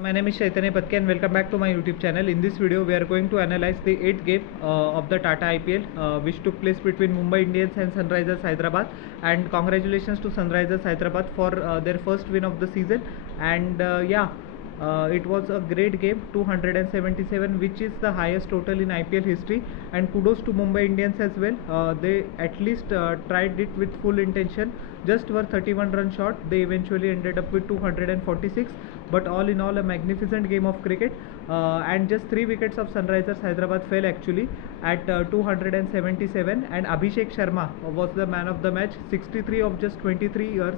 My name is Chaitanya Patke and welcome back to my YouTube channel. In this video, we are going to analyze the 8th game of the Tata IPL, which took place between Mumbai Indians and Sunrisers Hyderabad. And congratulations to Sunrisers Hyderabad for their first win of the season. And it was a great game, 277, which is the highest total in IPL history. And kudos to Mumbai Indians as well. They at least tried it with full intention. Just were 31 run short. They eventually ended up with 246. But all in all, a magnificent game of cricket. And just 3 wickets of Sunrisers Hyderabad fell actually at 277. And Abhishek Sharma was the man of the match. 63 of just 23 years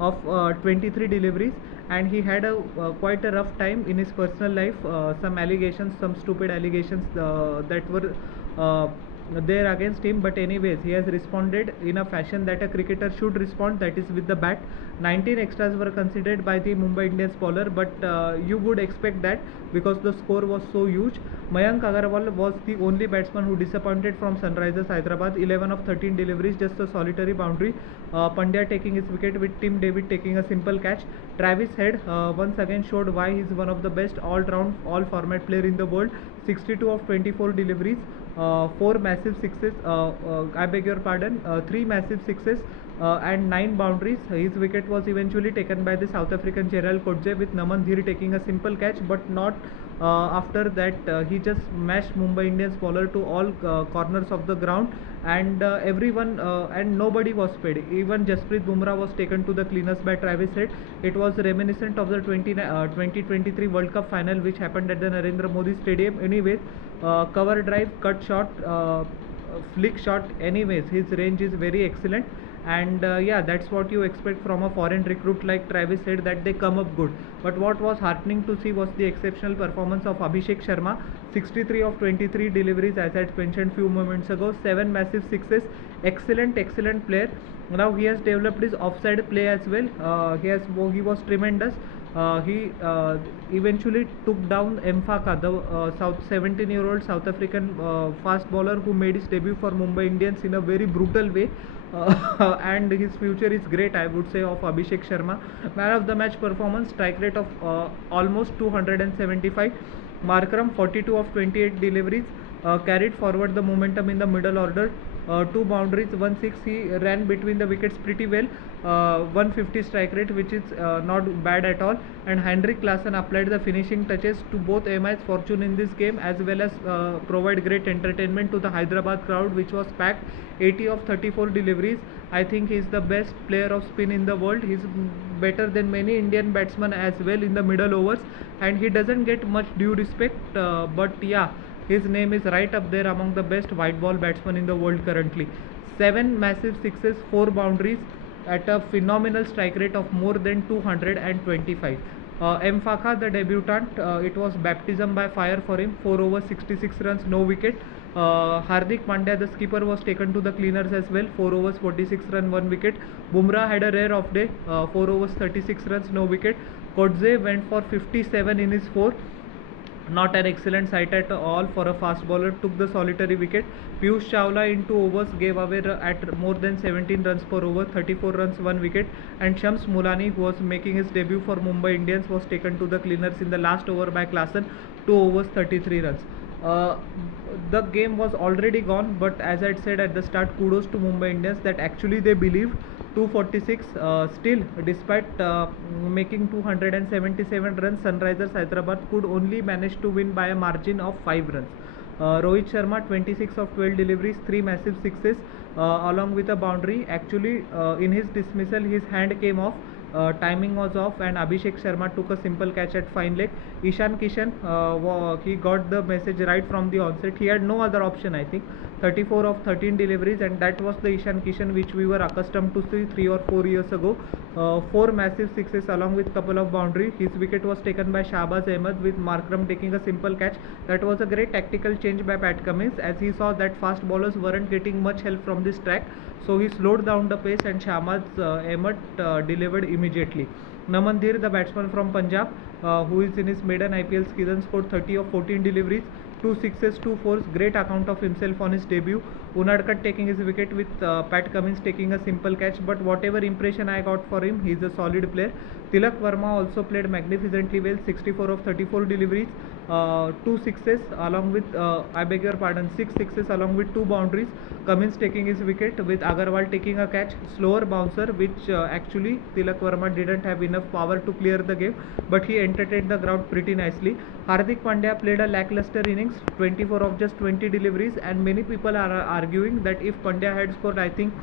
of 23 deliveries. And he had a quite a rough time in his personal life. Some allegations, some stupid allegations that were there against him, but anyways he has responded in a fashion that a cricketer should respond, that is with the bat. 19 extras were considered by the Mumbai Indians bowler, but you would expect that because the score was so huge. Mayank Agarwal was the only batsman who disappointed from Sunrisers Hyderabad. 11 of 13 deliveries, just a solitary boundary. Pandya taking his wicket with Tim David taking a simple catch. Travis Head once again showed why he is one of the best all-round, all-format player in the world. 62 of 24 deliveries, 4 massive sixes, I beg your pardon, 3 massive sixes and 9 boundaries. His wicket was eventually taken by the South African Gerald Kotze with Naman Dhir taking a simple catch, but not after that. He just smashed Mumbai Indians bowler to all corners of the ground, and everyone and nobody was paid. Even Jasprit Bumrah was taken to the cleaners by Travis Head. It was reminiscent of the 2023 World Cup final which happened at the Narendra Modi Stadium. Anyways, cover drive, cut shot, flick shot, anyways his range is very excellent. And that's what you expect from a foreign recruit like Travis Head, that they come up good. But what was heartening to see was the exceptional performance of Abhishek Sharma. 63 of 23 deliveries, as I had mentioned few moments ago, 7 massive sixes. Excellent player. Now he has developed his offside play as well. He was tremendous. He eventually took down Mfaka, the 17-year-old South African fast bowler who made his debut for Mumbai Indians in a very brutal way. And his future is great, I would say, of Abhishek Sharma. Man of the match performance, strike rate of almost 275. Markram 42 of 28 deliveries, carried forward the momentum in the middle order. 2 boundaries, 1 6. He ran between the wickets pretty well. 150 strike rate, which is not bad at all. And Heinrich Klaasen applied the finishing touches to both MI's fortune in this game, as well as provide great entertainment to the Hyderabad crowd, which was packed. 80 of 34 deliveries. I think he is the best player of spin in the world. He's better than many Indian batsmen as well in the middle overs, and he doesn't get much due respect. But yeah, his name is right up there among the best white ball batsmen in the world currently. 7 massive sixes, 4 boundaries at a phenomenal strike rate of more than 225. Mfaka, the debutant, it was baptism by fire for him. 4 overs, 66 runs, no wicket. Hardik Pandya, the skipper, was taken to the cleaners as well. 4 overs, 46 runs, 1 wicket. Bumrah had a rare off day. 4 overs, 36 runs, no wicket. Kotze went for 57 in his 4. Not an excellent sight at all for a fast bowler. Took the solitary wicket. Piyush Chawla in 2 overs gave away at more than 17 runs per over, 34 runs, 1 wicket. And Shams Mulani, who was making his debut for Mumbai Indians, was taken to the cleaners in the last over by Klaasen. 2 overs, 33 runs. The game was already gone, but as I said at the start, kudos to Mumbai Indians that actually they believed. 246, still despite making 277 runs, Sunrisers Hyderabad could only manage to win by a margin of 5 runs. Rohit Sharma 26 of 12 deliveries, 3 massive sixes along with a boundary. Actually in his dismissal his hand came off, timing was off, and Abhishek Sharma took a simple catch at fine leg. Ishan Kishan, he got the message right from the onset. He had no other option, I think. 34 of 13 deliveries, and that was the Ishan Kishan which we were accustomed to see 3 or 4 years ago. 4 massive sixes along with couple of boundaries. His wicket was taken by Shahbaz Ahmed with Markram taking a simple catch. That was a great tactical change by Pat Cummins, as he saw that fast bowlers weren't getting much help from this track. So he slowed down the pace, and Shahbaz Ahmed delivered immediately. Naman Dhir, the batsman from Punjab, who is in his maiden IPL season, scored 30 of 14 deliveries, 2 sixes, 2 fours. Great account of himself on his debut. Unadkat taking his wicket with Pat Cummins taking a simple catch. But whatever impression I got for him, he is a solid player. Tilak Verma also played magnificently well, 64 of 34 deliveries, 2 sixes along with, I beg your pardon, 6 sixes along with 2 boundaries. Cummins taking his wicket with Agarwal taking a catch, slower bouncer, which actually Tilak Verma didn't have enough power to clear the game, but he entertained the crowd pretty nicely. Hardik Pandya played a lackluster innings, 24 of just 20 deliveries, and many people are arguing that if Pandya had scored, I think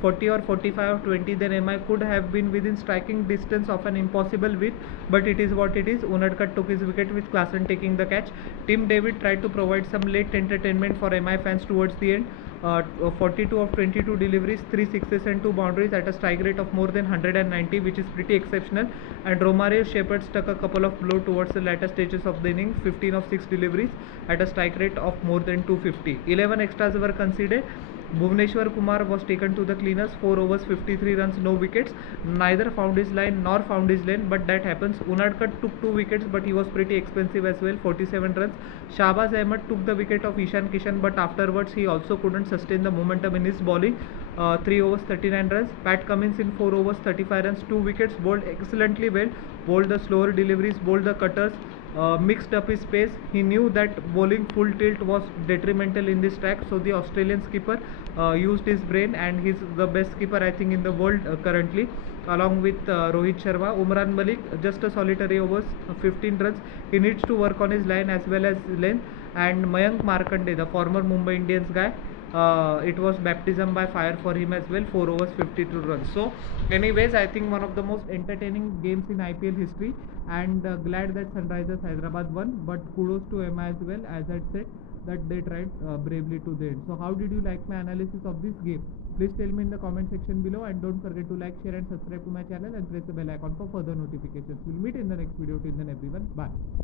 40 or 45 or 20, then MI could have been within striking distance of an impossible win, but it is what it is. Unadkat took his wicket with Klassen taking the catch. Tim David tried to provide some late entertainment for MI fans towards the end. 42 of 22 deliveries, 3 sixes and 2 boundaries at a strike rate of more than 190, which is pretty exceptional. And Romario Shepherd stuck a couple of blows towards the latter stages of the inning, 15 of 6 deliveries at a strike rate of more than 250. 11 extras were conceded. Bhuvneshwar Kumar was taken to the cleaners, 4 overs, 53 runs, no wickets. Neither found his line nor found his lane, but that happens. Unadkat took 2 wickets, but he was pretty expensive as well, 47 runs. Shahbaz Ahmed took the wicket of Ishan Kishan, but afterwards he also couldn't sustain the momentum in his bowling. 3 overs, 39 runs. Pat Cummins in 4 overs, 35 runs, 2 wickets, bowled excellently well, bowled the slower deliveries, bowled the cutters. Mixed up his pace. He knew that bowling full tilt was detrimental in this track, so the Australian skipper used his brain, and he's the best skipper I think in the world currently, along with Rohit Sharma. Umran Malik just a solitary overs, 15 runs. He needs to work on his line as well as length. And Mayank Markande, the former Mumbai Indians guy, it was baptism by fire for him as well, 4 overs, 52 runs. So anyways, I think one of the most entertaining games in IPL history, and glad that Sunrisers Hyderabad won, but kudos to MI as well, as I said that they tried bravely to the end. So how did you like my analysis of this game? Please tell me in the comment section below, and don't forget to like, share and subscribe to my channel and press the bell icon for further notifications. We'll meet in the next video. Till then everyone, bye.